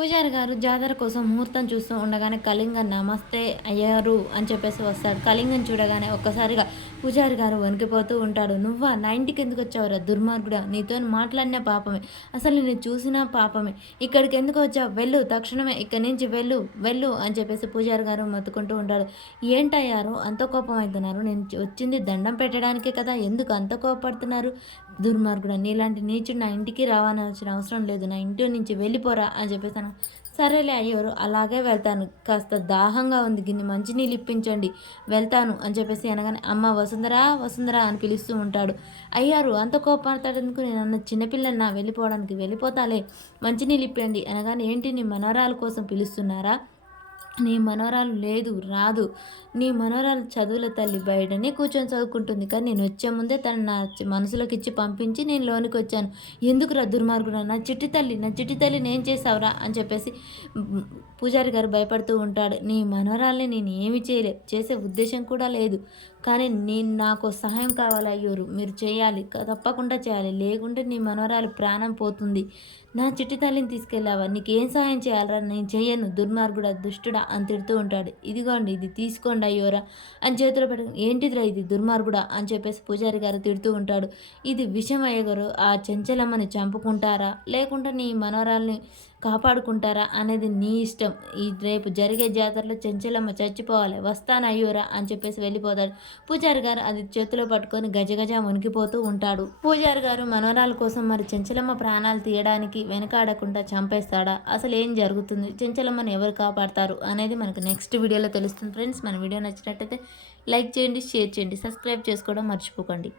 పూజారి గారు జాతర కోసం ముహూర్తం చూస్తూ ఉండగానే కళింగ నమస్తే అయ్యారు అని చెప్పేసి వస్తాడు. కళింగని చూడగానే ఒక్కసారిగా పూజారి గారు వణికిపోతూ ఉంటాడు. నువ్వా నా ఇంటికి ఎందుకు వచ్చావురా దుర్మార్గుడా, నీతో మాట్లాడిన పాపమే, అసలు నేను చూసినా పాపమే, ఇక్కడికి ఎందుకు వచ్చావు, వెళ్ళు తక్షణమే ఇక్కడి నుంచి వెళ్ళు వెళ్ళు అని చెప్పేసి పూజారి గారు మొత్తుకుంటూ ఉంటాడు. ఏంటయ్యారు అంత కోపం అవుతున్నారు, నేను వచ్చింది దండం పెట్టడానికే కదా, ఎందుకు అంత కోపడుతున్నారు, దుర్మార్గుడా నీలాంటి నీచుడు నా ఇంటికి రావాల్సిన అవసరం లేదు, నా ఇంటి నుంచి వెళ్ళిపోరా అని చెప్పేసాను. సరేలే అయ్యోరు అలాగే వెళ్తాను, కాస్త దాహంగా ఉంది, గిన్నె మంచినీళ్ళు ఇప్పించండి వెళ్తాను అని చెప్పేసి అనగానే అమ్మ వసుంధరా వసుంధరా అని పిలుస్తూ ఉంటాడు. అయ్యారు అంత కోపడతాడెందుకు, నేను అన్న చిన్నపిల్లన్నా వెళ్ళిపోవడానికి, వెళ్ళిపోతాలే మంచినీళ్ళు ఇప్పండి అనగానే ఏంటి నీ మనవరాల కోసం పిలుస్తున్నారా, నీ మనవరాలు లేదు రాదు, నీ మనవరాలు చదువుల తల్లి బయటనే కూర్చొని చదువుకుంటుంది, కానీ నేను వచ్చే ముందే తను నా మనసులోకి ఇచ్చి పంపించి నేను లోనికి వచ్చాను, ఎందుకురా దుర్మార్గుడా, నా చిట్టి తల్లి నా చిట్టి తల్లి నేను చేసావురా అని చెప్పేసి పూజారి గారు భయపడుతూ ఉంటాడు. నీ మనవరాల్ని నేను ఏమి చేసే ఉద్దేశం కూడా లేదు, కానీ నేను నాకు సహాయం కావాలి అయ్యూరు, మీరు చేయాలి, తప్పకుండా చేయాలి, లేకుంటే నీ మనవరాలు ప్రాణం పోతుంది, నా చిట్టి తల్లిని తీసుకెళ్ళావా, నీకేం సహాయం చేయాలరా, నేను చెయ్యను దుర్మార్గుడా దుష్టుడా అని తిడుతూ ఉంటాడు. ఇదిగోండి ఇది తీసుకోండి అయ్యోరా అని చేతిలో పెట్ట, ఏంటిదిరా ఇది దుర్మార్గుడా అని చెప్పేసి పూజారి గారు తిడుతూ ఉంటాడు. ఇది విషం అయ్యగారు, ఆ చెంచలమ్మని చంపుకుంటారా లేకుంటే నీ మనవరాల్ని కాపాడుకుంటారా అనేది నీ ఇష్టం, ఈ రేపు జరిగే జాతరలో చెంచలమ్మ చచ్చిపోవాలి, వస్తాను అయ్యోరా అని చెప్పేసి వెళ్ళిపోతాడు. పూజారి గారు అది చేతిలో పట్టుకొని గజగజ వణికిపోతూ ఉంటాడు. పూజారి గారు మనవరాల కోసం మరి చెంచలమ్మ ప్రాణాలు తీయడానికి వెనకాడకుండా చంపేస్తాడా, అసలు ఏం జరుగుతుంది, చెంచలమ్మని ఎవరు కాపాడతారు అనేది మనకు నెక్స్ట్ వీడియోలో తెలుస్తుంది. ఫ్రెండ్స్ మన వీడియో నచ్చినట్టయితే లైక్ చేయండి, షేర్ చేయండి, సబ్స్క్రైబ్ చేసుకోవడం మర్చిపోకండి.